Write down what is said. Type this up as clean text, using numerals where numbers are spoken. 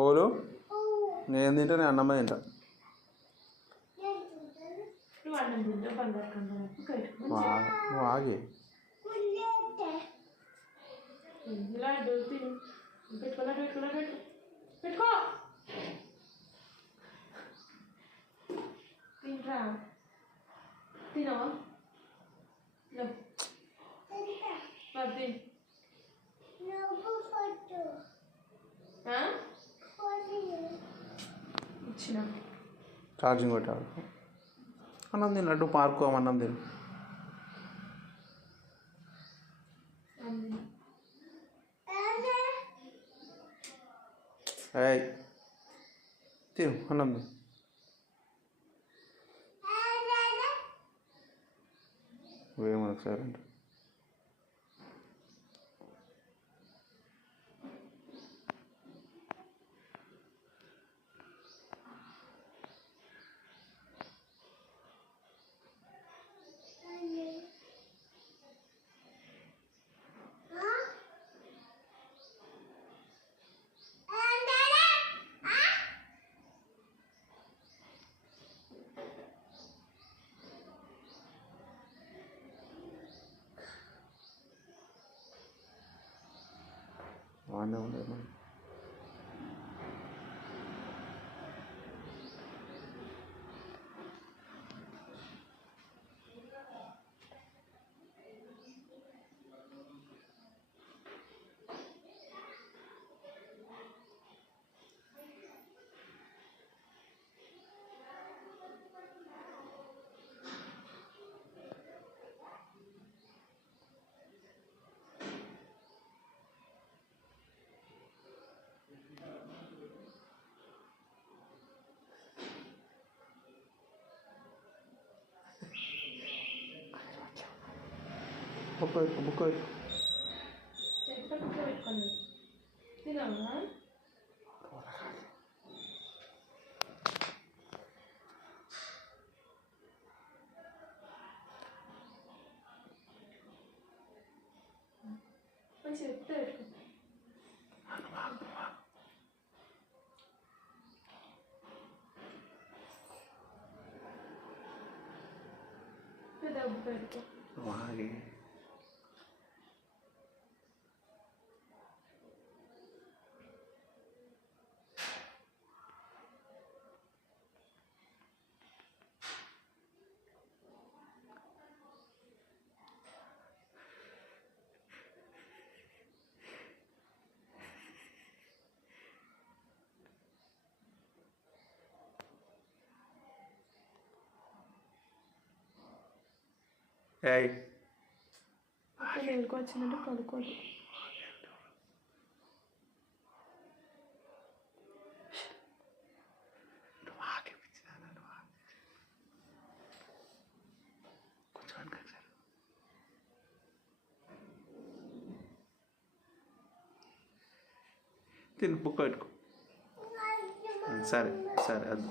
ఓలు నేను తింటా, నేను అన్నమ్మ తింటా. నువ్వు ఆగి తింటా తినవా ఇచ్చిన ఛార్జింగ్ పెట్టాడు. అన్నం తిని లడ్డు పార్కు అన్నం తిని తిను అన్నం తిని వేమనకు సైలెంట్. బాగానే ఉండేది. బుక్ పెట్టుకోండి తినవా చెప్తే డబ్బు పెట్టుకో. ఇంటికి వచ్చినట్టు పడుకోదు. తిని బుక్ పెట్టుకో. సరే సరే అది